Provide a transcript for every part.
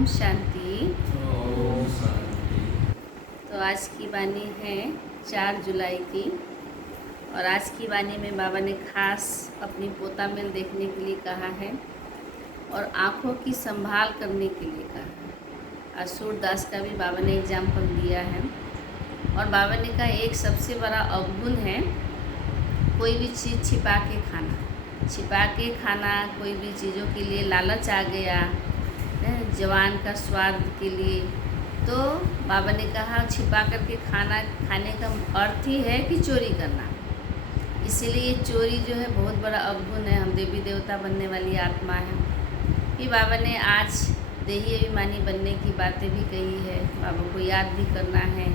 ओम शांति। ओम शांति। तो आज की वाणी है 4 जुलाई की, और आज की वाणी में बाबा ने खास अपनी पोता मेल देखने के लिए कहा है और आँखों की संभाल करने के लिए कहा है। आज सूरदास का भी बाबा ने एग्जाम्पल दिया है और बाबा ने कहा एक सबसे बड़ा अवगुण है कोई भी चीज़ छिपा के खाना, कोई भी चीज़ों के लिए लालच आ गया जवान का स्वाद के लिए, तो बाबा ने कहा छिपा करके खाने का अर्थ ही है कि चोरी करना। इसीलिए ये चोरी जो है बहुत बड़ा अवगुण है। हम देवी देवता बनने वाली आत्मा है। फिर बाबा ने आज देही अभिमानी बनने की बातें भी कही है, बाबा को याद भी करना है।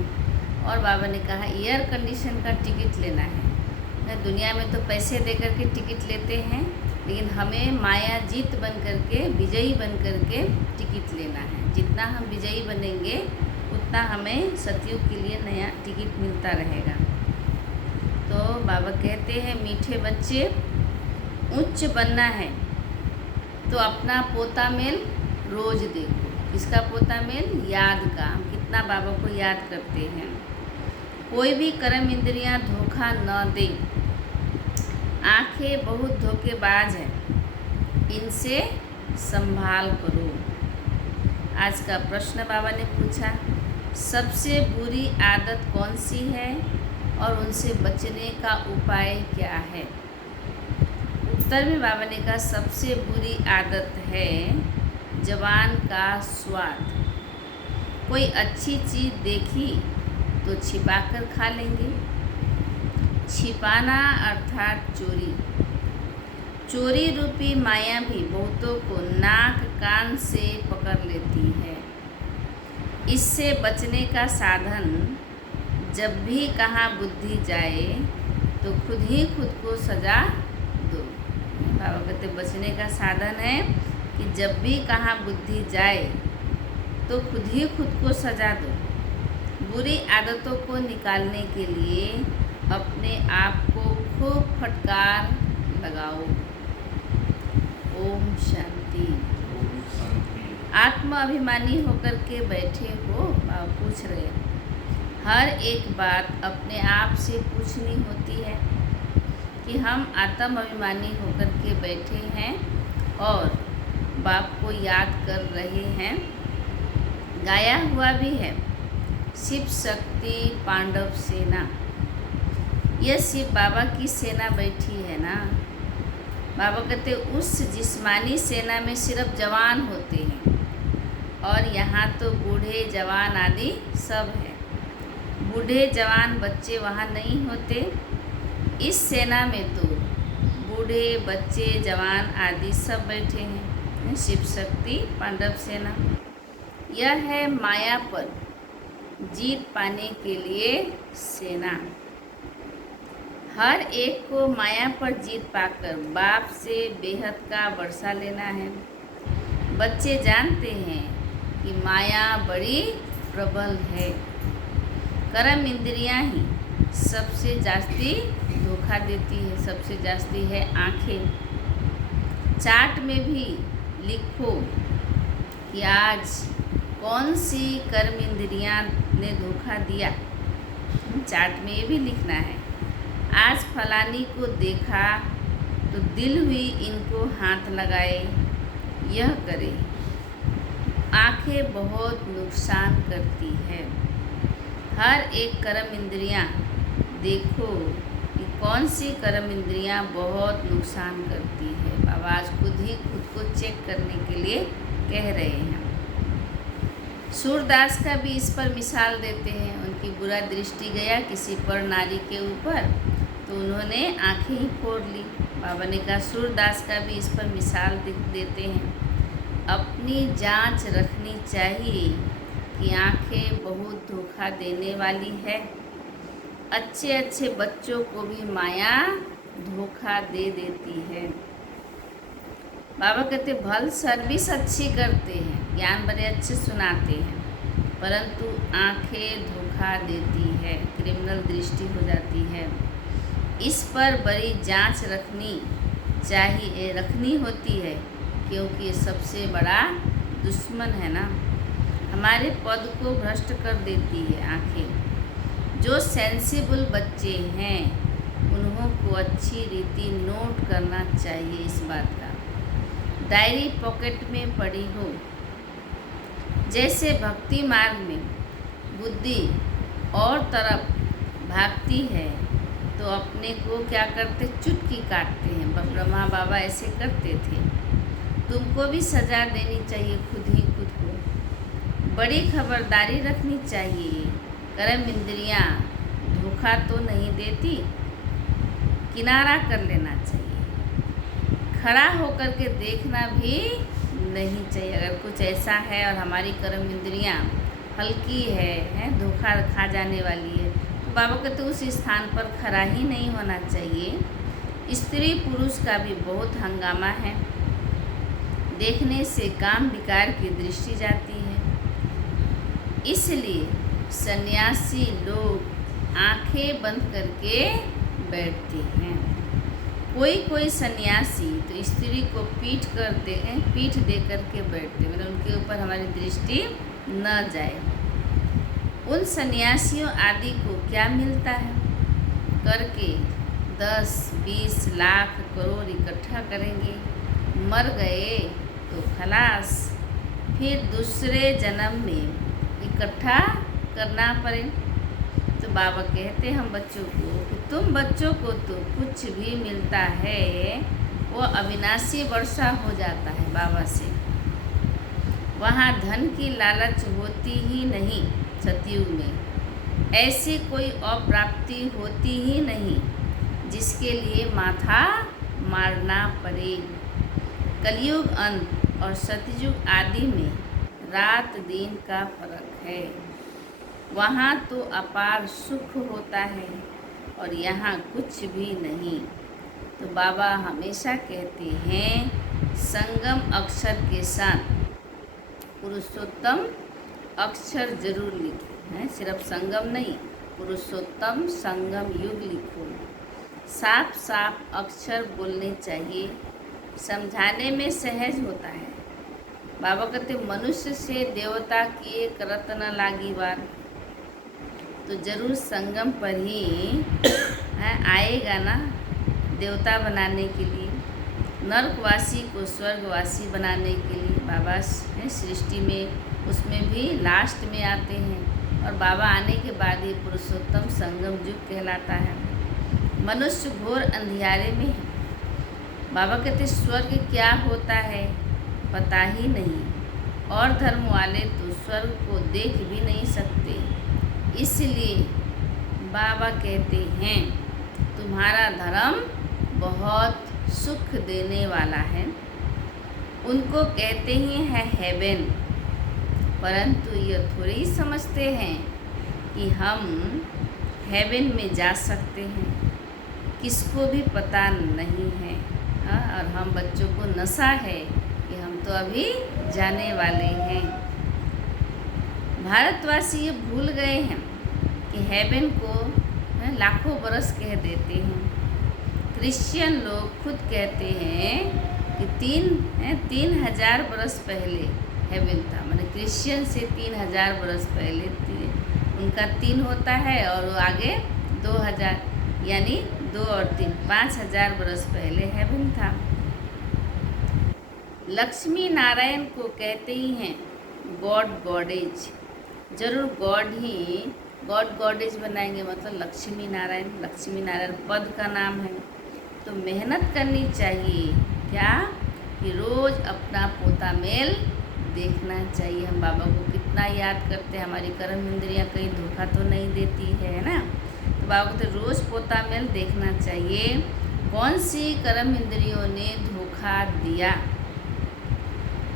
और बाबा ने कहा एयर कंडीशन का टिकट लेना है। दुनिया में तो पैसे दे करके टिकट लेते हैं, लेकिन हमें माया जीत बन करके, विजयी बन करके टिकट लेना है। जितना हम विजयी बनेंगे उतना हमें सतयुग के लिए नया टिकट मिलता रहेगा। तो बाबा कहते हैं मीठे बच्चे उच्च बनना है तो अपना पोता मेल रोज देखो। किसका पोता मेल? याद का। हम कितना बाबा को याद करते हैं। कोई भी कर्म इंद्रियां धोखा न दे। आंखें बहुत धोखेबाज हैं, इनसे संभाल करो। आज का प्रश्न बाबा ने पूछा, सबसे बुरी आदत कौन सी है और उनसे बचने का उपाय क्या है? उत्तर में बाबा ने कहा सबसे बुरी आदत है जवान का स्वाद। कोई अच्छी चीज़ देखी तो छिपा कर खा लेंगे। छिपाना अर्थात चोरी। चोरी रूपी माया भी बहुतों को नाक कान से पकड़ लेती है। इससे बचने का साधन, जब भी कहाँ बुद्धि जाए तो खुद ही खुद को सजा दो। बाबा कहते बचने का साधन है कि जब भी कहाँ बुद्धि जाए तो खुद ही खुद को सजा दो। बुरी आदतों को निकालने के लिए अपने आप को खूब फटकार लगाओ। ओम शांति। ओम शांति। आत्म अभिमानी होकर के बैठे हो, आप पूछ रहे, हर एक बात अपने आप से पूछनी होती है कि हम आत्म अभिमानी होकर के बैठे हैं और बाप को याद कर रहे हैं। गाया हुआ भी है, शिव शक्ति पांडव सेना। यह शिव बाबा की सेना बैठी है ना। बाबा कहते उस जिस्मानी सेना में सिर्फ जवान होते हैं और यहाँ तो बूढ़े जवान आदि सब है। बूढ़े जवान बच्चे वहाँ नहीं होते। इस सेना में तो बूढ़े बच्चे जवान आदि सब बैठे हैं। शिव शक्ति पांडव सेना यह है माया पर जीत पाने के लिए सेना। हर एक को माया पर जीत पाकर बाप से बेहद का वर्षा लेना है। बच्चे जानते हैं कि माया बड़ी प्रबल है। कर्म इंद्रियां ही सबसे जास्ती धोखा देती है, सबसे जास्ती है आँखें। चार्ट में भी लिखो कि आज कौन सी कर्म इंद्रियां ने धोखा दिया। चार्ट में ये भी लिखना है, आज फलानी को देखा तो दिल हुई इनको हाथ लगाए, यह करे। आँखें बहुत नुकसान करती है। हर एक कर्म इंद्रियां देखो कि कौन सी कर्म इंद्रियां बहुत नुकसान करती है। बाबा आज खुद ही खुद को चेक करने के लिए कह रहे हैं। सूरदास का भी इस पर मिसाल देते हैं। उनकी बुरा दृष्टि गया किसी पर नारी के ऊपर तो उन्होंने आंखें ही फोड़ ली। बाबा ने कहा सूरदास का भी इस पर मिसाल देते हैं। अपनी जांच रखनी चाहिए कि आंखें बहुत धोखा देने वाली है। अच्छे अच्छे बच्चों को भी माया धोखा दे देती है। बाबा कहते भल सर्विस अच्छी करते हैं, ज्ञान बड़े अच्छे सुनाते हैं, परंतु आंखें धोखा देती है, क्रिमिनल दृष्टि हो जाती है। इस पर बड़ी जांच रखनी होती है, क्योंकि ये सबसे बड़ा दुश्मन है ना, हमारे पद को भ्रष्ट कर देती है आंखें। जो सेंसिबल बच्चे हैं उन्हों को अच्छी रीति नोट करना चाहिए इस बात का। डायरी पॉकेट में पड़ी हो। जैसे भक्ति मार्ग में बुद्धि और तरफ भागती है तो अपने को क्या करते, चुटकी काटते हैं। ब्रह्मा बाबा ऐसे करते थे। तुमको भी सजा देनी चाहिए खुद ही खुद को। बड़ी खबरदारी रखनी चाहिए। कर्म इंद्रियाँ धोखा तो नहीं देती, किनारा कर लेना चाहिए। खड़ा होकर के देखना भी नहीं चाहिए। अगर कुछ ऐसा है और हमारी कर्म इंद्रियाँ हल्की है धोखा खा जाने वाली है, तो बाबा कहते उस स्थान पर खड़ा ही नहीं होना चाहिए। स्त्री पुरुष का भी बहुत हंगामा है। देखने से काम विकार की दृष्टि जाती है। इसलिए सन्यासी लोग आंखें बंद करके बैठते हैं। कोई सन्यासी तो स्त्री को पीठ दे करके बैठते, मतलब उनके ऊपर हमारी दृष्टि न जाए। उन सन्यासियों आदि को क्या मिलता है? करके 10-20 लाख करोड़ इकट्ठा करेंगे, मर गए तो खलास, फिर दूसरे जन्म में इकट्ठा करना पड़े। तो बाबा कहते हम बच्चों को कि तुम बच्चों को तो कुछ भी मिलता है वो अविनाशी वर्षा हो जाता है बाबा से। वहाँ धन की लालच होती ही नहीं। सतयुग में ऐसी कोई अप्राप्ति होती ही नहीं जिसके लिए माथा मारना पड़े। कलयुग अंत और सतयुग आदि में रात दिन का फर्क है। वहाँ तो अपार सुख होता है और यहाँ कुछ भी नहीं। तो बाबा हमेशा कहते हैं संगम अक्षर के साथ पुरुषोत्तम अक्षर जरूर लिखो, है सिर्फ संगम नहीं, पुरुषोत्तम संगम युग लिखो। साफ साफ अक्षर बोलने चाहिए, समझाने में सहज होता है। बाबा कहते मनुष्य से देवता किए करत न लागी बार। तो जरूर संगम पर ही आएगा ना देवता बनाने के लिए, नरकवासी को स्वर्गवासी बनाने के लिए। बाबा सृष्टि में उसमें भी लास्ट में आते हैं और बाबा आने के बाद ही पुरुषोत्तम संगम युग कहलाता है। मनुष्य घोर अंधियारे में है। बाबा कहते स्वर्ग क्या होता है पता ही नहीं, और धर्म वाले तो स्वर्ग को देख भी नहीं सकते। इसलिए बाबा कहते हैं तुम्हारा धर्म बहुत सुख देने वाला है। उनको कहते ही है हेवन, परंतु ये थोड़ी समझते हैं कि हम हेवन में जा सकते हैं। किसको भी पता नहीं है। और हम बच्चों को नशा है कि हम तो अभी जाने वाले हैं। भारतवासी ये भूल गए हैं कि हेवन को लाखों बरस कह देते हैं। क्रिश्चियन लोग खुद कहते हैं कि 3000 बरस पहले हेवन था। मैंने क्रिश्चियन से 3000 बरस पहले उनका 3 होता है और वो आगे 2000 यानी 2 और 3 5000 बरस पहले हेवन था। लक्ष्मी नारायण को कहते ही हैं गॉड गॉडेज। जरूर गॉड गॉडेज बनाएंगे, मतलब लक्ष्मी नारायण पद का नाम है। तो मेहनत करनी चाहिए क्या कि रोज़ अपना पोता मेल देखना चाहिए। हम बाबा को कितना याद करते हैं, हमारी कर्म इंद्रियाँ कहीं धोखा तो नहीं देती है ना। तो बाबा को तो रोज़ पोता मेल देखना चाहिए। कौन सी कर्म इंद्रियों ने धोखा दिया।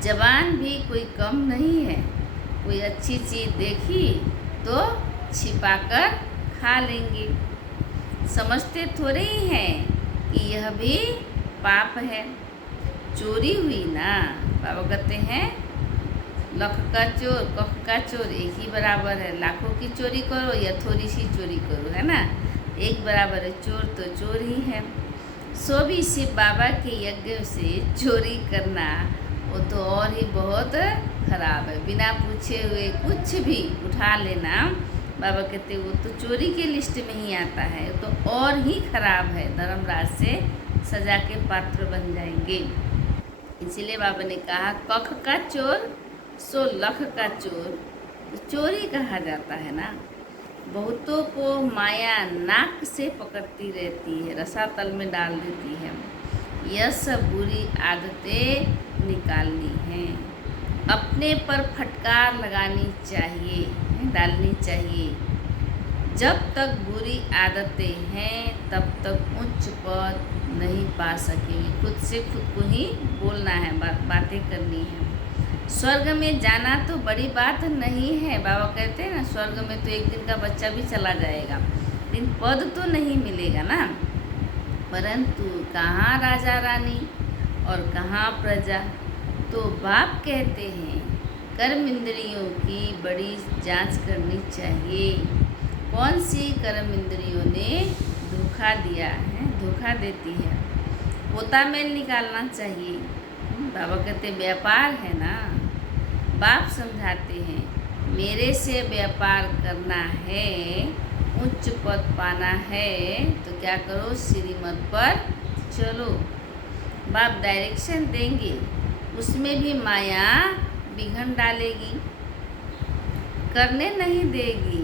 जबान भी कोई कम नहीं है। कोई अच्छी चीज़ देखी तो छिपाकर खा लेंगे। समझते थोड़े ही हैं कि यह भी पाप है। चोरी हुई ना, बाबा कहते हैं लख का चोर कख का चोर एक ही बराबर है। लाखों की चोरी करो या थोड़ी सी चोरी करो, है ना, एक बराबर है। चोर तो चोर ही है। सो भी शिव बाबा के यज्ञ से चोरी करना वो तो और ही बहुत खराब है। बिना पूछे हुए कुछ भी उठा लेना, बाबा कहते वो तो चोरी के लिस्ट में ही आता है, तो और ही खराब है, धर्मराज से सजा के पात्र बन जाएंगे। इसीलिए बाबा ने कहा कख का चोर सो लख का चोर, तो चोरी कहा जाता है ना। बहुतों को माया नाक से पकड़ती रहती है, रसातल में डाल देती है। यह सब बुरी आदतें निकालनी हैं, अपने पर फटकार लगानी चाहिए, डालनी चाहिए। जब तक बुरी आदतें हैं तब तक उच्च पद नहीं पा सकेंगे। खुद से खुद को ही बोलना है, बातें करनी है। स्वर्ग में जाना तो बड़ी बात नहीं है, बाबा कहते हैं ना, स्वर्ग में तो एक दिन का बच्चा भी चला जाएगा, लेकिन पद तो नहीं मिलेगा ना। परंतु कहाँ राजा रानी और कहाँ प्रजा। तो बाप कहते हैं कर्म इंद्रियों की बड़ी जांच करनी चाहिए। कौन सी कर्म इंद्रियों ने धोखा दिया है, धोखा देती है, पोता मेल निकालना चाहिए। बाबा कहते व्यापार है ना, बाप समझाते हैं मेरे से व्यापार करना है, उच्च पद पाना है तो क्या करो, श्रीमत पर चलो। बाप डायरेक्शन देंगे, उसमें भी माया विघन डालेगी, करने नहीं देगी।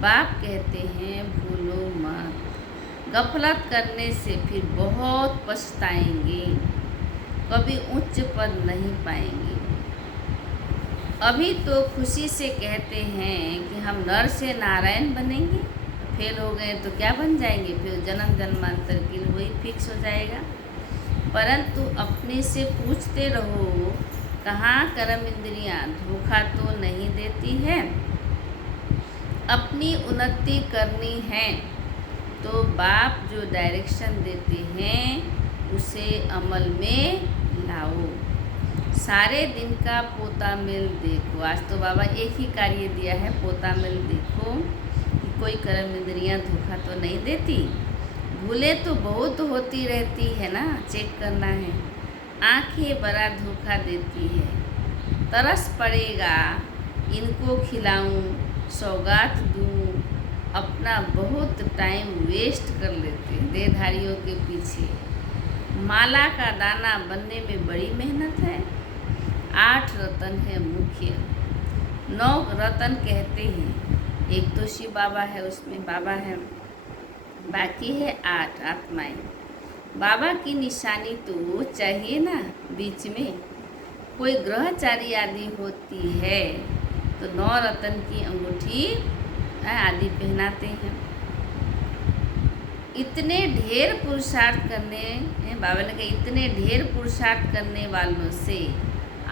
बाप कहते हैं भूलो मत, गफलत करने से फिर बहुत पछताएंगे, कभी उच्च पद नहीं पाएंगे। अभी तो खुशी से कहते हैं कि हम नर से नारायण बनेंगे, फेल हो गए तो क्या बन जाएंगे, फिर जन्म जन्मांतर के लिए वही फिक्स हो जाएगा। परंतु अपने से पूछते रहो कहाँ कर्म इंद्रियाँ धोखा तो नहीं देती है। अपनी उन्नति करनी है तो बाप जो डायरेक्शन देते हैं उसे अमल में लाओ। सारे दिन का पोता मिल देखो। आज तो बाबा एक ही कार्य दिया है, पोता मिल देखो कि कोई कर्म इंद्रियाँ धोखा तो नहीं देती। भूलें तो बहुत होती रहती है ना, चेक करना है। आंखें बड़ा धोखा देती है, तरस पड़ेगा इनको खिलाऊं, सौगात दूं, अपना बहुत टाइम वेस्ट कर लेते देहधारियों के पीछे। माला का दाना बनने में बड़ी मेहनत है। 8 रतन है मुख्य, 9 रतन कहते हैं। एक तो शिव बाबा है, उसमें बाबा है, बाकी है 8 आत्माएं। बाबा की निशानी तो चाहिए ना, बीच में कोई ग्रहचारी आदि होती है तो 9 रतन की अंगूठी आदि पहनाते हैं। इतने ढेर पुरुषार्थ करने, बाबा ने कहा इतने ढेर पुरुषार्थ करने वालों से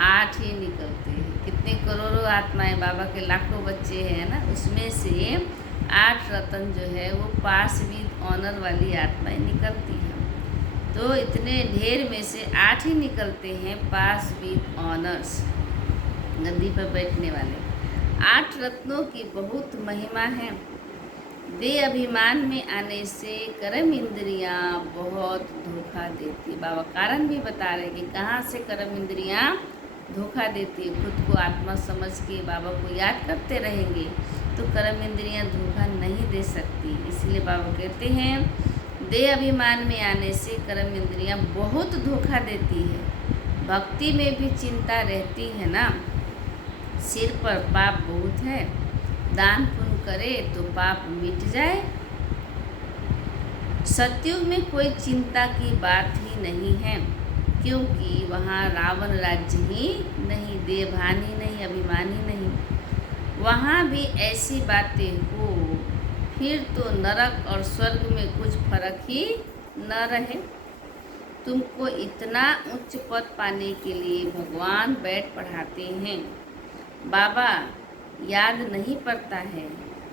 8 ही निकलते हैं। कितने करोड़ों आत्माएं, बाबा के लाखों बच्चे हैं ना, उसमें से 8 रतन जो है वो पास विद ऑनर वाली आत्माएं निकलती हैं। तो इतने ढेर में से 8 ही निकलते हैं पास विद ऑनर्स, गद्दी पर बैठने वाले। 8 रत्नों की बहुत महिमा है। देह अभिमान में आने से कर्म इंद्रियां बहुत धोखा देती। बाबा कारण भी बता रहे कि कहाँ से कर्म इंद्रियां धोखा देती है। खुद को आत्मा समझ के बाबा को याद करते रहेंगे तो कर्म इंद्रियां धोखा नहीं दे सकती। इसलिए बाबा कहते हैं देह अभिमान में आने से कर्म इंद्रियां बहुत धोखा देती है। भक्ति में भी चिंता रहती है ना, सिर पर पाप बहुत है, दान पुण्य करे तो पाप मिट जाए। सतयुग में कोई चिंता की बात ही नहीं है, क्योंकि वहाँ रावण राज्य ही नहीं, देवभान ही नहीं, अभिमान ही नहीं। वहाँ भी ऐसी बातें हो फिर तो नरक और स्वर्ग में कुछ फर्क ही न रहे। तुमको इतना उच्च पद पाने के लिए भगवान बैठ पढ़ाते हैं, बाबा याद नहीं पड़ता है।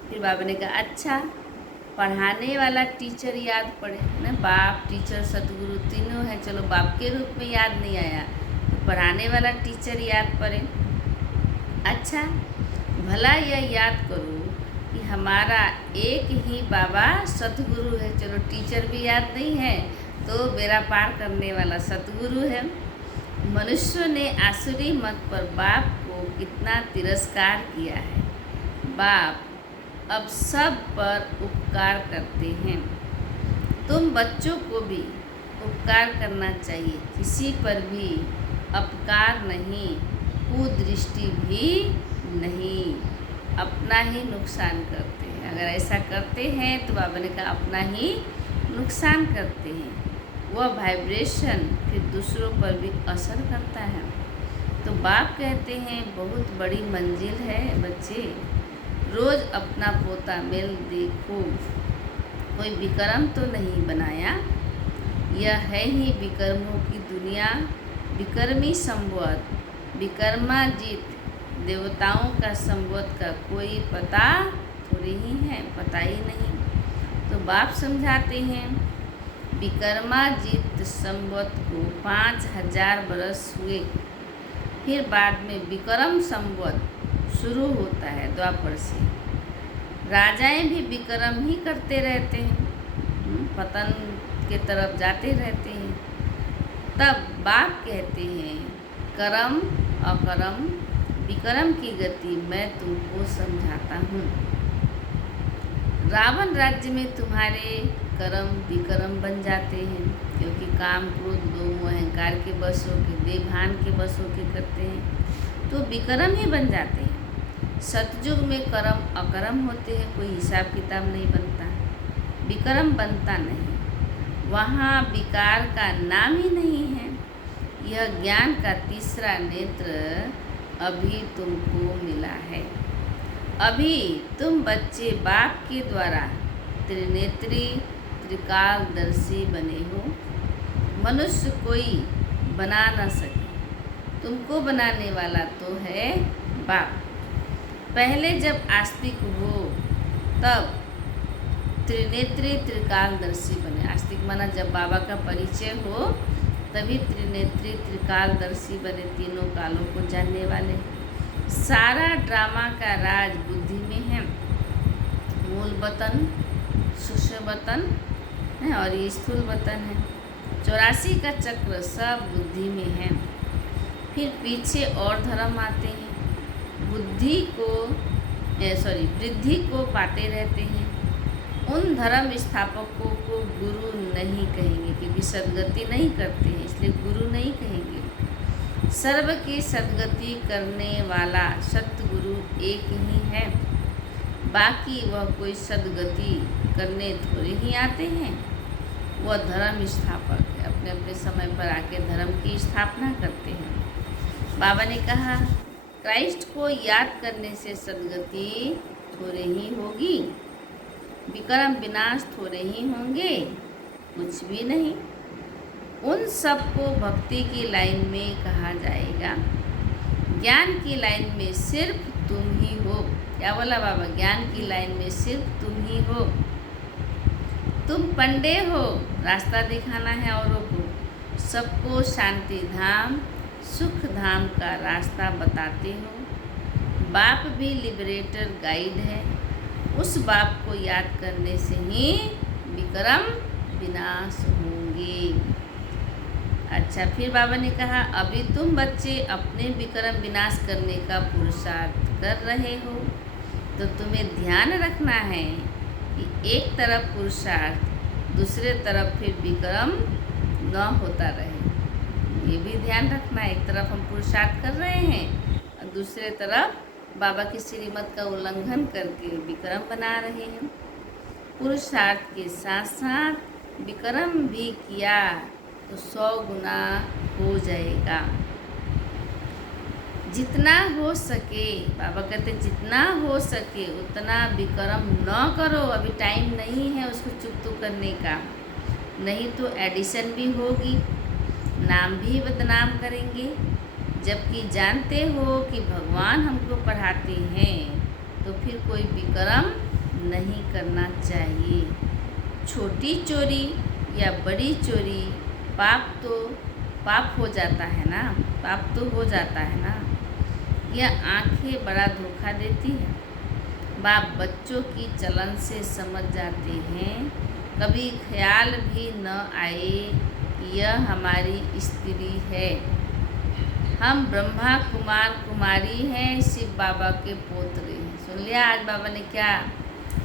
फिर बाबा ने कहा अच्छा, पढ़ाने वाला टीचर याद पड़े ना, बाप टीचर सतगुरु तीनों हैं, चलो बाप के रूप में याद नहीं आया तो पढ़ाने वाला टीचर याद पड़े। अच्छा, भला यह याद करो कि हमारा एक ही बाबा सतगुरु है। चलो टीचर भी याद नहीं है तो बेड़ा पार करने वाला सतगुरु है। मनुष्यों ने आसुरी मत पर बाप को कितना तिरस्कार किया है। बाप अब सब पर उपकार करते हैं। तुम बच्चों को भी उपकार करना चाहिए, किसी पर भी अपकार नहीं, कुदृष्टि भी नहीं। अपना ही नुकसान करते हैं। अगर ऐसा करते हैं तो बाबा ने कहा अपना ही नुकसान करते हैं। वह वाइब्रेशन फिर दूसरों पर भी असर करता है। तो बाप कहते हैं बहुत बड़ी मंजिल है बच्चे, रोज़ अपना पोता मेल देखो। कोई विक्रम तो नहीं बनाया, यह है ही विक्रमों की दुनिया। विक्रमी संवत, विक्रमाजीत देवताओं का संवत का कोई पता थोड़ी ही है, पता ही नहीं। तो बाप समझाते हैं विक्रमाजीत संवत को 5000 बरस हुए, फिर बाद में विक्रम संवत शुरू होता है द्वापर से। राजाएं भी विक्रम ही करते रहते हैं, पतन के तरफ जाते रहते हैं। तब बाप कहते हैं कर्म अकर्म विक्रम की गति मैं तुमको समझाता हूँ। रावण राज्य में तुम्हारे कर्म विक्रम बन जाते हैं, क्योंकि काम क्रोध लोभ अहंकार के बस होके, देवभान के बस होके करते हैं, तो विक्रम ही बन जाते हैं। सतयुग में कर्म अकर्म होते हैं, कोई हिसाब किताब नहीं बनता, विक्रम बनता नहीं। वहाँ विकार का नाम ही नहीं है। यह ज्ञान का तीसरा नेत्र अभी तुमको मिला है। अभी तुम बच्चे बाप के द्वारा त्रिनेत्री त्रिकालदर्शी बने हो। मनुष्य कोई बना न सके, तुमको बनाने वाला तो है बाप। पहले जब आस्तिक हो तब त्रिनेत्री त्रिकालदर्शी बने। आस्तिक माना जब बाबा का परिचय हो तभी त्रिनेत्री त्रिकालदर्शी बने, तीनों कालों को जानने वाले। सारा ड्रामा का राज बुद्धि में है। मूल वतन, सूक्ष्म वतन है और ये स्थूल वतन है। 84 का चक्र सब बुद्धि में है। फिर पीछे और धर्म आते हैं, वृद्धि को पाते रहते हैं। उन धर्म स्थापकों को गुरु नहीं कहेंगे, क्योंकि सदगति नहीं करते हैं, इसलिए गुरु नहीं कहेंगे। सर्व की सदगति करने वाला सतगुरु एक ही है, बाकी वह कोई सदगति करने थोड़े ही आते हैं। वह धर्म स्थापक है, अपने अपने समय पर आके धर्म की स्थापना करते हैं। बाबा ने कहा क्राइस्ट को याद करने से सदगति थोड़े ही होगी, विक्रम विनाश थोड़े ही होंगे, कुछ भी नहीं। उन सबको भक्ति की लाइन में कहा जाएगा। ज्ञान की लाइन में सिर्फ तुम ही हो। क्या बोला बाबा? ज्ञान की लाइन में सिर्फ तुम ही हो। तुम पंडे हो, रास्ता दिखाना है औरों को। सबको शांति धाम सुख धाम का रास्ता बताते हो। बाप भी लिबरेटर गाइड है। उस बाप को याद करने से ही विक्रम विनाश होंगे। अच्छा, फिर बाबा ने कहा अभी तुम बच्चे अपने विक्रम विनाश करने का पुरुषार्थ कर रहे हो, तो तुम्हें ध्यान रखना है कि एक तरफ पुरुषार्थ, दूसरे तरफ फिर विक्रम न होता रहे। ये भी ध्यान रखना है, एक तरफ हम पुरुषार्थ कर रहे हैं और दूसरे तरफ बाबा की श्रीमत का उल्लंघन करके विक्रम बना रहे हैं। पुरुषार्थ के साथ साथ विक्रम भी किया तो 100 गुना हो जाएगा। जितना हो सके, बाबा कहते जितना हो सके उतना विक्रम न करो। अभी टाइम नहीं है उसको चुप करने का, नहीं तो एडिशन भी होगी, नाम भी बदनाम करेंगे। जबकि जानते हो कि भगवान हमको पढ़ाते हैं, तो फिर कोई विक्रम नहीं करना चाहिए। छोटी चोरी या बड़ी चोरी पाप हो जाता है ना, पाप तो हो जाता है ना। यह आंखें बड़ा धोखा देती है। बाप बच्चों की चलन से समझ जाते हैं। कभी ख्याल भी न आए कि यह हमारी स्त्री है, हम ब्रह्मा कुमार कुमारी हैं, शिव बाबा के पोतरे हैं। सुन लिया आज बाबा ने क्या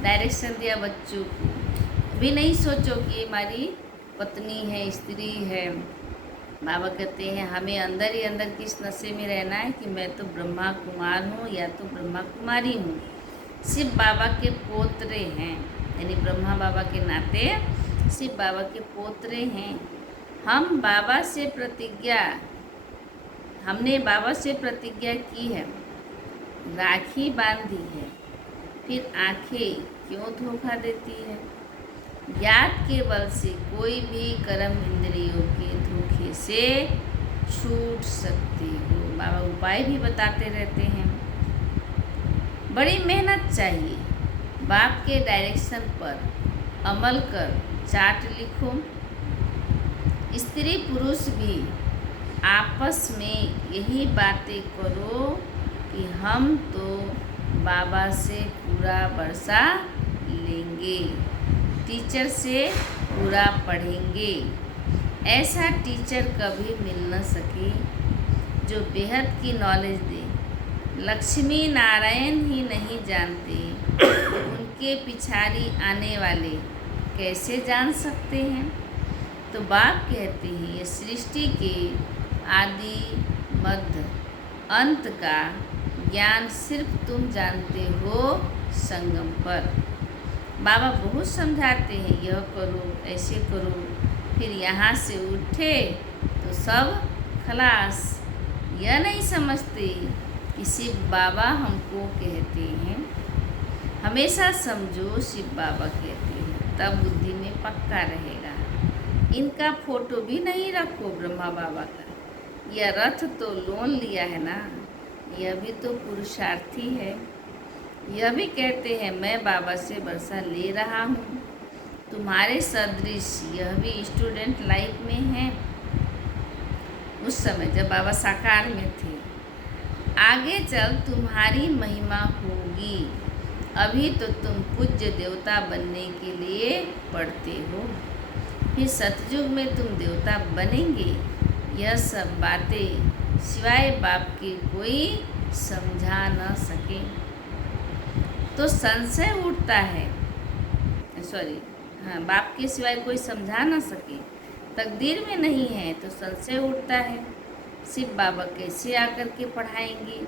डायरेक्शन दिया बच्चों को। भी नहीं सोचो कि ये हमारी पत्नी है, स्त्री है। बाबा कहते हैं हमें अंदर ही अंदर किस नशे में रहना है कि मैं तो ब्रह्मा कुमार हूँ या तो ब्रह्मा कुमारी हूँ। शिव बाबा के पोतरे हैं, यानी ब्रह्मा बाबा के नाते शिव बाबा के पोतरे हैं। हमने बाबा से प्रतिज्ञा की है, राखी बांधी है, फिर आंखें क्यों धोखा देती है। याद के बल से कोई भी कर्म इंद्रियों के धोखे से छूट सकती हो। बाबा उपाय भी बताते रहते हैं। बड़ी मेहनत चाहिए, बाप के डायरेक्शन पर अमल कर चार्ट लिखो। स्त्री पुरुष भी आपस में यही बातें करो कि हम तो बाबा से पूरा वर्षा लेंगे, टीचर से पूरा पढ़ेंगे। ऐसा टीचर कभी मिल न सके जो बेहद की नॉलेज दे। लक्ष्मी नारायण ही नहीं जानते, उनके पिछाड़ी आने वाले कैसे जान सकते हैं। तो बाप कहते हैं ये सृष्टि के आदि मध्य अंत का ज्ञान सिर्फ तुम जानते हो संगम पर। बाबा बहुत समझाते हैं, यह करो, ऐसे करो, फिर यहाँ से उठे तो सब खलास। यह नहीं समझते कि शिव बाबा हमको कहते हैं। हमेशा समझो शिव बाबा कहते हैं, तब बुद्धि में पक्का रहेगा। इनका फोटो भी नहीं रखो ब्रह्मा बाबा का। यह रथ तो लोन लिया है ना, यह भी तो पुरुषार्थी है। यह भी कहते हैं मैं बाबा से वर्षा ले रहा हूँ। तुम्हारे सदृश यह भी स्टूडेंट लाइफ में है, उस समय जब बाबा साकार में थे। आगे चल तुम्हारी महिमा होगी, अभी तो तुम पूज्य देवता बनने के लिए पढ़ते हो, फिर सतयुग में तुम देवता बनेंगे। यह सब बातें सिवाय बाप के कोई समझा न सके तो संशय उठता है। बाप के सिवाय कोई समझा न सके, तकदीर में नहीं है तो संशय उठता है। शिव बाबा कैसे आकर के पढ़ाएंगे,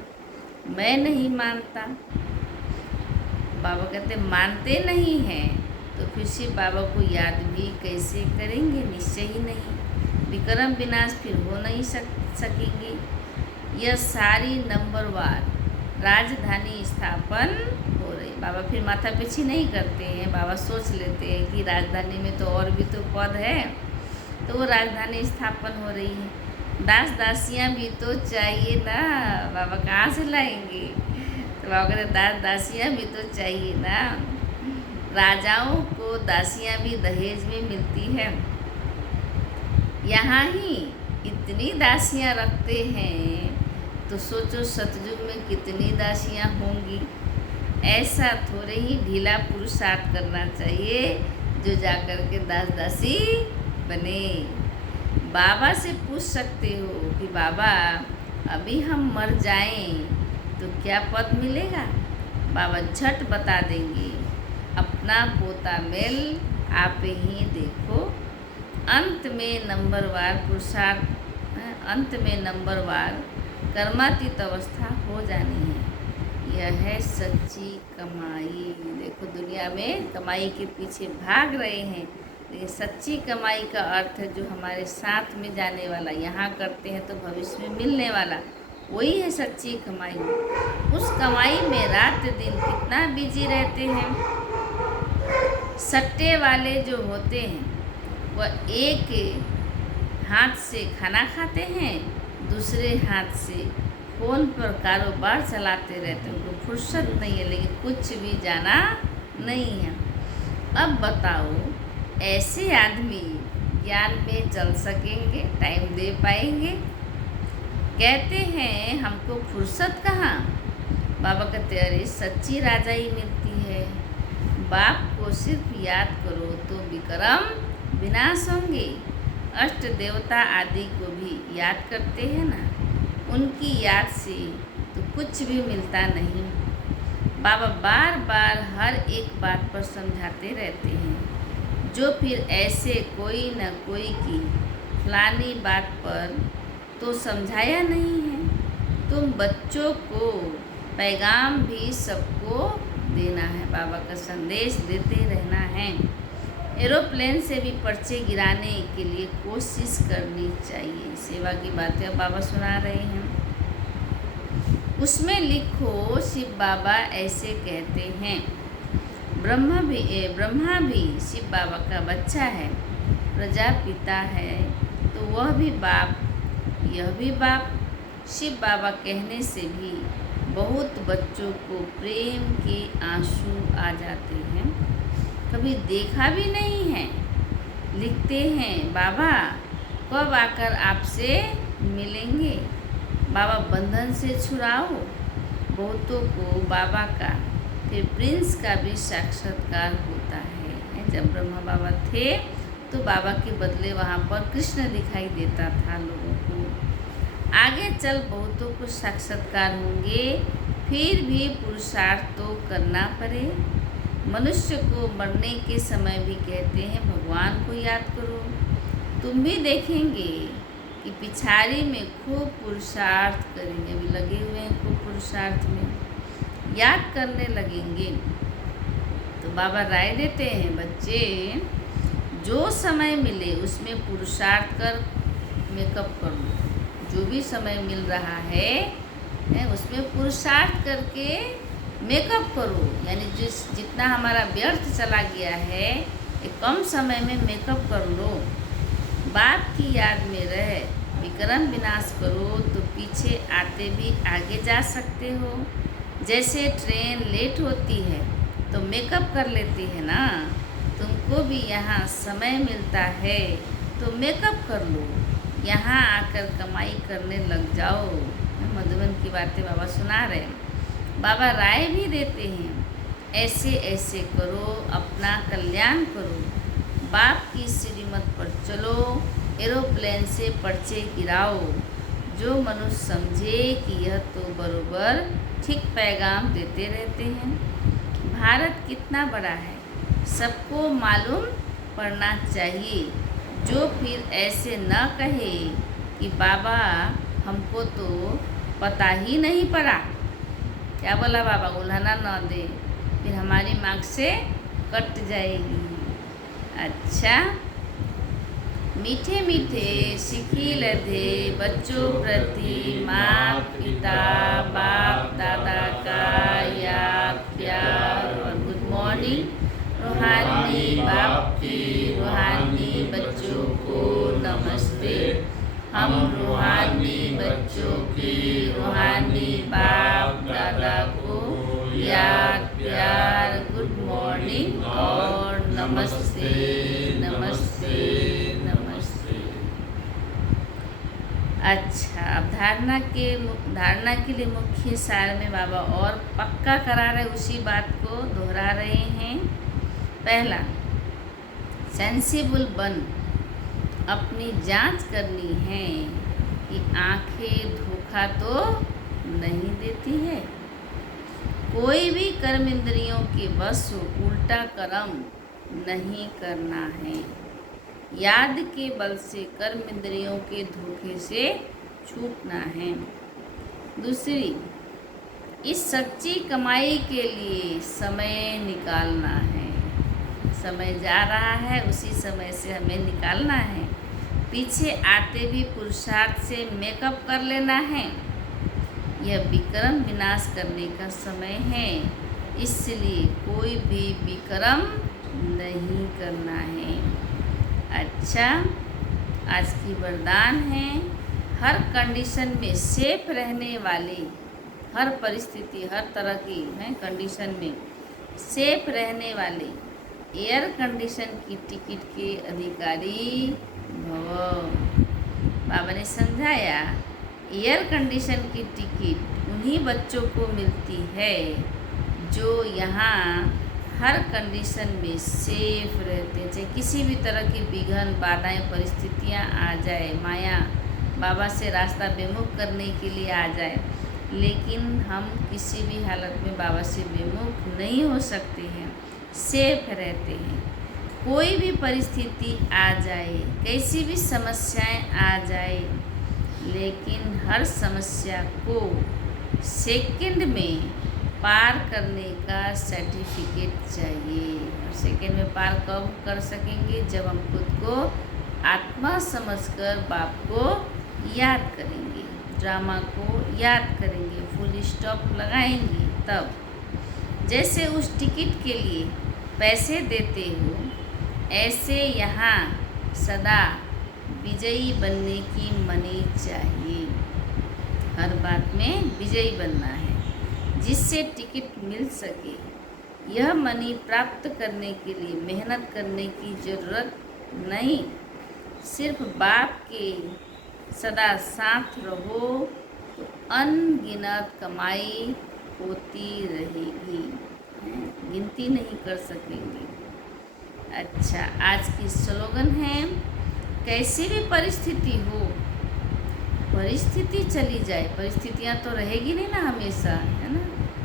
मैं नहीं मानता। बाबा कहते मानते नहीं हैं तो फिर शिव बाबा को याद भी कैसे करेंगे, निश्चय ही नहीं। विक्रम विनाश फिर हो नहीं सकेंगे। यह सारी नंबरवार राजधानी स्थापन हो रही। बाबा फिर माथा पीछी नहीं करते हैं। बाबा सोच लेते हैं कि राजधानी में तो और भी तो पद है, तो वो राजधानी स्थापन हो रही है। दास दासियाँ भी तो चाहिए ना, बाबा कहाँ से लाएंगे। तो बाबा कहते दास दासियाँ भी तो चाहिए ना। राजाओं को दासियाँ भी दहेज में मिलती है। यहाँ ही इतनी दासियाँ रखते हैं तो सोचो सतयुग में कितनी दासियाँ होंगी। ऐसा थोड़े ही ढीला पुरुषार्थ करना चाहिए जो जाकर के दास दासी बने। बाबा से पूछ सकते हो कि बाबा अभी हम मर जाएं तो क्या पद मिलेगा। बाबा झट बता देंगे, अपना पोता मेल आप ही देखो। अंत में नंबरवार पुरुषार्थ, अंत में नंबरवार कर्मातीत अवस्था हो जानी है। यह है सच्ची कमाई। देखो दुनिया में कमाई के पीछे भाग रहे हैं, लेकिन सच्ची कमाई का अर्थ है जो हमारे साथ में जाने वाला, यहाँ करते हैं तो भविष्य में मिलने वाला, वही है सच्ची कमाई। उस कमाई में रात दिन कितना बिजी रहते हैं। सट्टे वाले जो होते हैं वह एक हाथ से खाना खाते हैं, दूसरे हाथ से फ़ोन पर कारोबार चलाते रहते हैं। उनको फुर्सत नहीं है, लेकिन कुछ भी जाना नहीं है। अब बताओ ऐसे आदमी ज्ञान में चल सकेंगे, टाइम दे पाएंगे। कहते हैं हमको फुर्सत कहाँ। बाबा कहते अरे सच्ची राजाई मिलती है। बाप को सिर्फ याद करो तो विक्रम विनाश होंगे। अष्ट देवता आदि को भी याद करते हैं ना, उनकी याद से तो कुछ भी मिलता नहीं। बाबा बार बार हर एक बात पर समझाते रहते हैं, जो फिर ऐसे कोई न कोई की फलानी बात पर तो समझाया नहीं है। तुम बच्चों को पैगाम भी सबको देना है, बाबा का संदेश देते रहना है। एरोप्लेन से भी पर्चे गिराने के लिए कोशिश करनी चाहिए। सेवा की बातें बाबा सुना रहे हैं। उसमें लिखो, शिव बाबा ऐसे कहते हैं, ब्रह्मा भी शिव बाबा का बच्चा है, प्रजापिता है तो वह भी बाप, यह भी बाप। शिव बाबा कहने से भी बहुत बच्चों को प्रेम के आंसू आ जाते हैं। कभी देखा भी नहीं है। लिखते हैं, बाबा कब आकर आपसे मिलेंगे, बाबा बंधन से छुड़ाओ। बहुतों को बाबा का फिर प्रिंस का भी साक्षात्कार होता है। जब ब्रह्मा बाबा थे तो बाबा के बदले वहाँ पर कृष्ण दिखाई देता था लोगों को। आगे चल बहुतों को साक्षात्कार होंगे, फिर भी पुरुषार्थ तो करना पड़े। मनुष्य को मरने के समय भी कहते हैं, भगवान को याद करो। तुम भी देखेंगे कि पिछाड़ी में खूब पुरुषार्थ करेंगे। अभी लगे हुए हैं खूब पुरुषार्थ में, याद करने लगेंगे। तो बाबा राय देते हैं, बच्चे जो समय मिले उसमें पुरुषार्थ कर मेकअप कर लो। जो भी समय मिल रहा है उसमें पुरुषार्थ करके मेकअप करो। यानी जितना हमारा व्यर्थ चला गया है, एक कम समय में मेकअप कर लो। बाप की याद में रह विक्रम विनाश करो तो पीछे आते भी आगे जा सकते हो। जैसे ट्रेन लेट होती है तो मेकअप कर लेती है ना, तुमको भी यहाँ समय मिलता है तो मेकअप कर लो, यहाँ आकर कमाई करने लग जाओ। मधुबन की बातें बाबा सुना रहे हैं। बाबा राय भी देते हैं, ऐसे ऐसे करो, अपना कल्याण करो, बाप की श्रीमत पर चलो, एरोप्लेन से पर्चे गिराओ। जो मनुष्य समझे कि यह तो बरोबर ठीक पैगाम देते रहते हैं। भारत कितना बड़ा है सबको मालूम पड़ना चाहिए। जो फिर ऐसे न कहे कि बाबा हमको तो पता ही नहीं पड़ा, क्या बोला बाबा, उल्हाना न दे, फिर हमारी मार्क्स से कट जाएगी। अच्छा, मीठे मीठे सिखी लधे बच्चों प्रति माता पिता बाप दादा का याद प्यार और गुड मॉर्निंग। रूहानी बाप की रूहानी बच्चों को नमस्ते। हम रूहानी बच्चों की रूहानी बाप दादा को याद प्यार, गुड मॉर्निंग और नमस्ते नमस्ते नमस्ते। अच्छा, अब धारणा के लिए मुख्य सार में बाबा और पक्का करा रहे, उसी बात को दोहरा रहे हैं। पहला, सेंसिबल बन अपनी जांच करनी है कि आंखें धोखा तो नहीं देती है। कोई भी कर्म इंद्रियों के वश उल्टा कर्म नहीं करना है। याद के बल से कर्म इंद्रियों के धोखे से छूटना है। दूसरी, इस सच्ची कमाई के लिए समय निकालना है। समय जा रहा है, उसी समय से हमें निकालना है। पीछे आते भी पुरुषार्थ से मेकअप कर लेना है। यह विक्रम विनाश करने का समय है, इसलिए कोई भी विक्रम नहीं करना है। अच्छा, आज की वरदान है, हर कंडीशन में सेफ रहने वाले, हर परिस्थिति हर तरह की है कंडीशन में सेफ रहने वाले एयर कंडीशन की टिकट के अधिकारी भव। बाबा ने समझाया, एयर कंडीशन की टिकट उन्हीं बच्चों को मिलती है जो यहाँ हर कंडीशन में सेफ रहते हैं। चाहे किसी भी तरह की विघ्न बाधाएं परिस्थितियाँ आ जाए, माया बाबा से रास्ता बेमुख करने के लिए आ जाए, लेकिन हम किसी भी हालत में बाबा से बेमुख नहीं हो सकते हैं, सेफ रहते हैं। कोई भी परिस्थिति आ जाए, कैसी भी समस्याएं आ जाए, लेकिन हर समस्या को सेकंड में पार करने का सर्टिफिकेट चाहिए। और सेकंड में पार कब कर सकेंगे? जब हम खुद को आत्मा समझकर बाप को याद करेंगे, ड्रामा को याद करेंगे, फुल स्टॉप लगाएंगे। तब जैसे उस टिकट के लिए पैसे देते हो, ऐसे यहाँ सदा विजयी बनने की मनी चाहिए। हर बात में विजयी बनना है, जिससे टिकट मिल सके। यह मनी प्राप्त करने के लिए मेहनत करने की ज़रूरत नहीं, सिर्फ बाप के सदा साथ रहो तो अनगिनत कमाई होती रहेगी, गिनती नहीं कर सकेंगे। अच्छा, आज की स्लोगन है, कैसी भी परिस्थिति हो, परिस्थिति चली जाए, परिस्थितियाँ तो रहेगी नहीं ना हमेशा, है ना।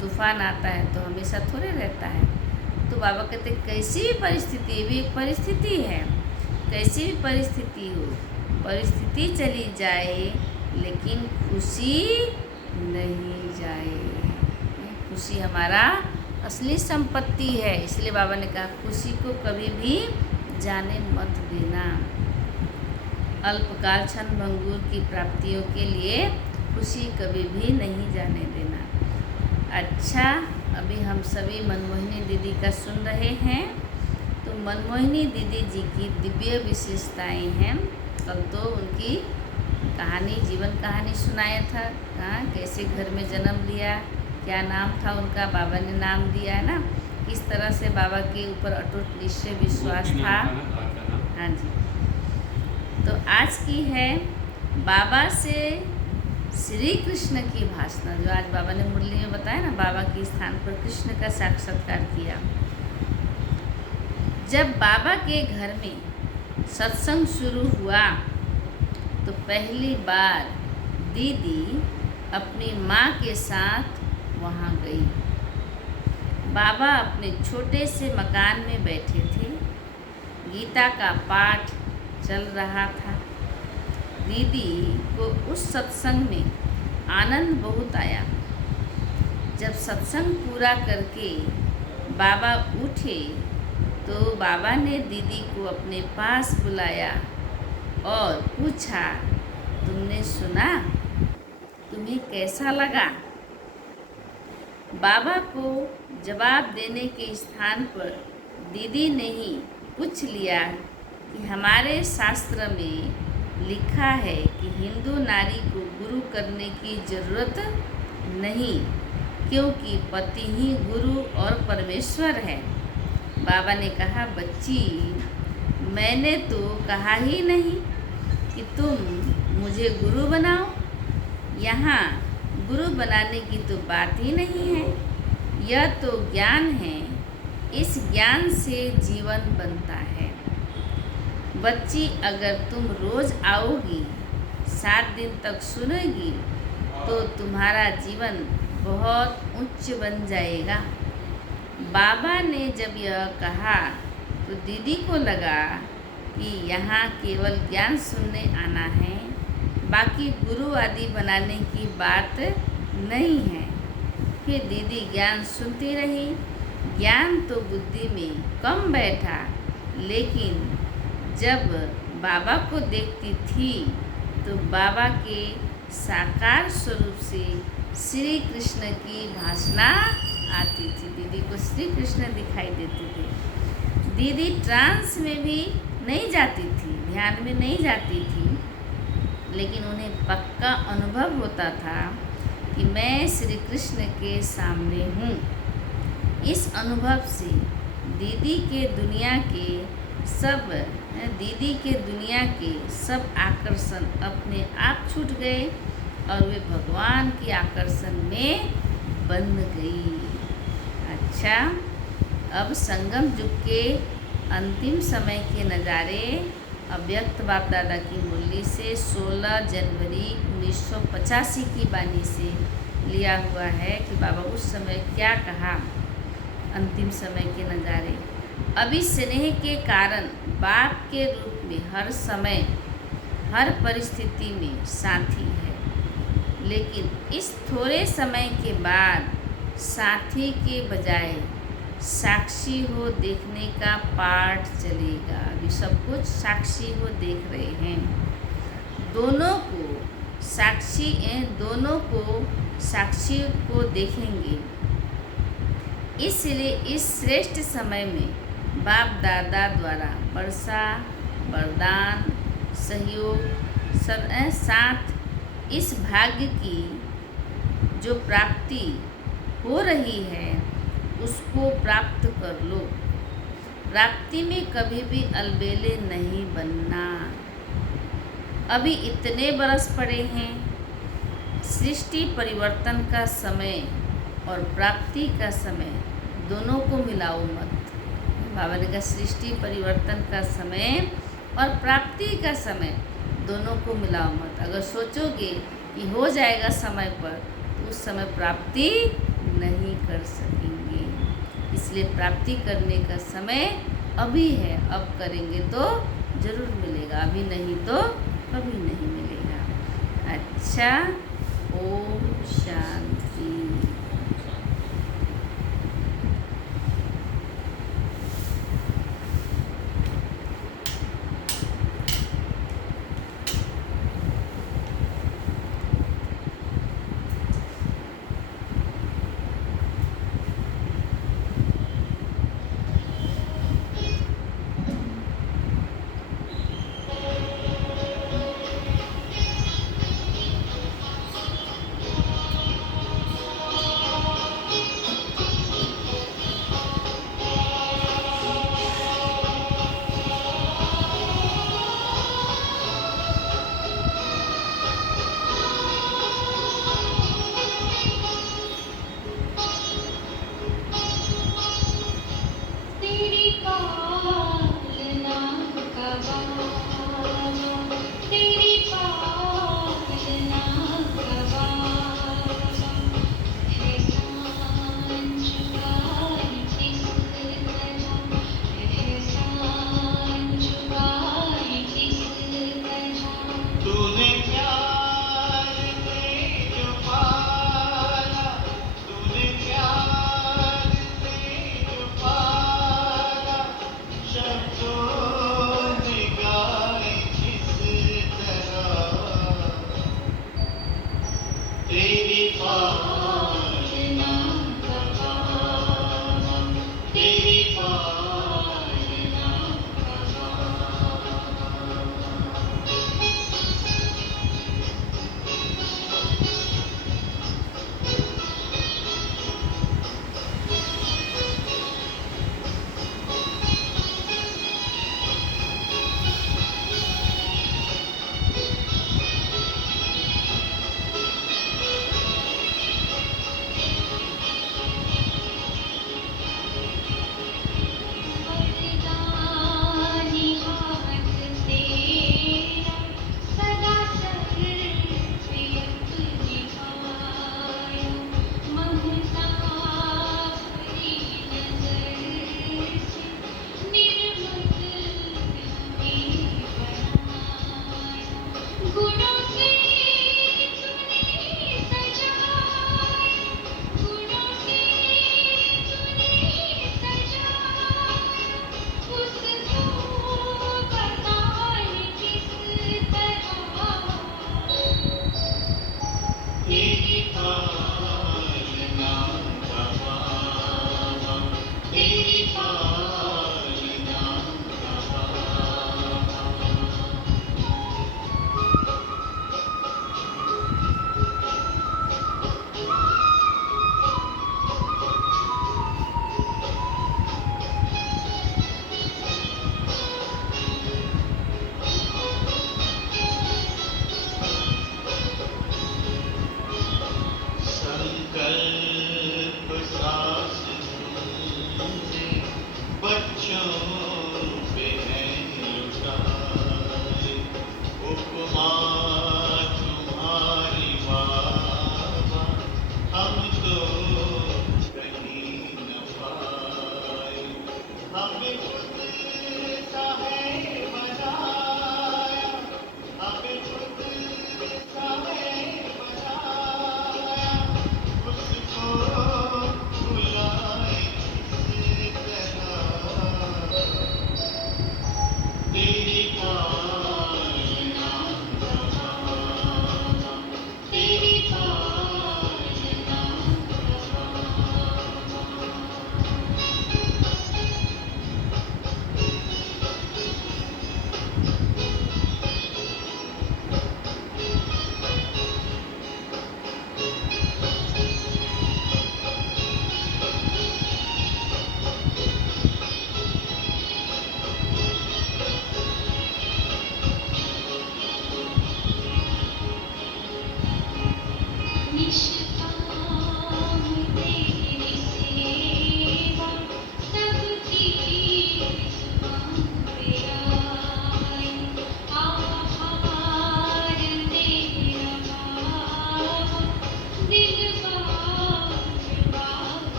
तूफान आता है तो हमेशा थोड़े रहता है। तो बाबा कहते कैसी भी परिस्थिति, ये भी एक परिस्थिति है। कैसी भी परिस्थिति हो, परिस्थिति चली जाए, लेकिन खुशी नहीं जाए। खुशी हमारा असली संपत्ति है, इसलिए बाबा ने कहा खुशी को कभी भी जाने मत देना। अल्पकाल क्षण भंगुर की प्राप्तियों के लिए खुशी कभी भी नहीं जाने देना। अच्छा, अभी हम सभी मनमोहिनी दीदी का सुन रहे हैं। तो मनमोहिनी दीदी जी की दिव्य विशेषताएं हैं। कल तो उनकी कहानी, जीवन कहानी सुनाया था। हाँ, कैसे घर में जन्म लिया, क्या नाम था उनका, बाबा ने नाम दिया है ना, किस तरह से बाबा के ऊपर अटूट निश्चय विश्वास था। हाँ जी। तो आज की है बाबा से श्री कृष्ण की भाषण, जो आज बाबा ने मुरली में बताया ना, बाबा के स्थान पर कृष्ण का साक्षात्कार किया। जब बाबा के घर में सत्संग शुरू हुआ तो पहली बार दीदी अपनी माँ के साथ वहाँ गई। बाबा अपने छोटे से मकान में बैठे थे, गीता का पाठ चल रहा था। दीदी को उस सत्संग में आनंद बहुत आया। जब सत्संग पूरा करके बाबा उठे तो बाबा ने दीदी को अपने पास बुलाया और पूछा, तुमने सुना, तुम्हें कैसा लगा? बाबा को जवाब देने के स्थान पर दीदी ने ही पूछ लिया कि हमारे शास्त्र में लिखा है कि हिंदू नारी को गुरु करने की ज़रूरत नहीं, क्योंकि पति ही गुरु और परमेश्वर है। बाबा ने कहा, बच्ची, मैंने तो कहा ही नहीं कि तुम मुझे गुरु बनाओ। यहाँ गुरु बनाने की तो बात ही नहीं है, यह तो ज्ञान है। इस ज्ञान से जीवन बनता है। बच्ची, अगर तुम रोज़ आओगी, 7 दिन तक सुनेगी, तो तुम्हारा जीवन बहुत उच्च बन जाएगा। बाबा ने जब यह कहा तो दीदी को लगा कि यहाँ केवल ज्ञान सुनने आना है, बाकी गुरु आदि बनाने की बात नहीं है। फिर दीदी ज्ञान सुनती रही। ज्ञान तो बुद्धि में कम बैठा, लेकिन जब बाबा को देखती थी तो बाबा के साकार स्वरूप से श्री कृष्ण की भाषणा आती थी। दीदी को श्री कृष्ण दिखाई देते थे। दीदी ट्रांस में भी नहीं जाती थी, ध्यान में नहीं जाती थी, लेकिन उन्हें पक्का अनुभव होता था कि मैं श्री कृष्ण के सामने हूँ। इस अनुभव से दीदी के दुनिया के सब आकर्षण अपने आप छूट गए और वे भगवान के आकर्षण में बंध गई। अच्छा, अब संगम युग के अंतिम समय के नज़ारे अव्यक्त बाप दादा की मुरली से 16 जनवरी 1985 की बानी से लिया हुआ है कि बाबा उस समय क्या कहा। अंतिम समय के नज़ारे। अभी स्नेह के कारण बाप के रूप में हर समय हर परिस्थिति में साथी है, लेकिन इस थोड़े समय के बाद साथी के बजाय साक्षी हो देखने का पाठ चलेगा। अभी सब कुछ साक्षी हो देख रहे हैं। दोनों को साक्षी को देखेंगे। इसलिए इस श्रेष्ठ समय में बाप दादा द्वारा वर्षा वरदान सहयोग साथ इस भाग्य की जो प्राप्ति हो रही है उसको प्राप्त कर लो। प्राप्ति में कभी भी अलबेले नहीं बनना। अभी इतने बरस पड़े हैं। सृष्टि परिवर्तन का समय और प्राप्ति का समय दोनों को मिलाओ मत। बाबा ने कहा सृष्टि परिवर्तन का समय और प्राप्ति का समय दोनों को मिलाओ मत। अगर सोचोगे कि हो जाएगा समय पर तो उस समय प्राप्ति नहीं कर सकेंगे। इसलिए प्राप्ति करने का समय अभी है। अब करेंगे तो ज़रूर मिलेगा, अभी नहीं तो कभी नहीं मिलेगा। अच्छा, ओम शांति।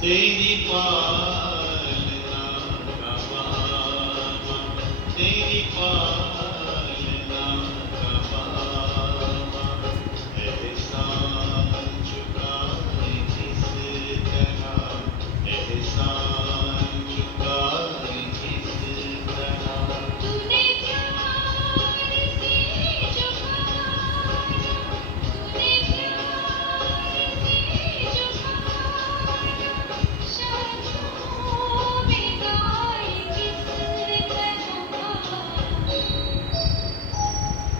तेरी पालना का बाबा, तेरी पालना का बाबा, एहसान चुकाए किस तरह, एहसान चुकाए किस तरह। तूने प्यार से झुकाया, तूने प्यार से झुकाया, शब्दों में गाए किस तरह।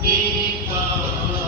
तेरी पालना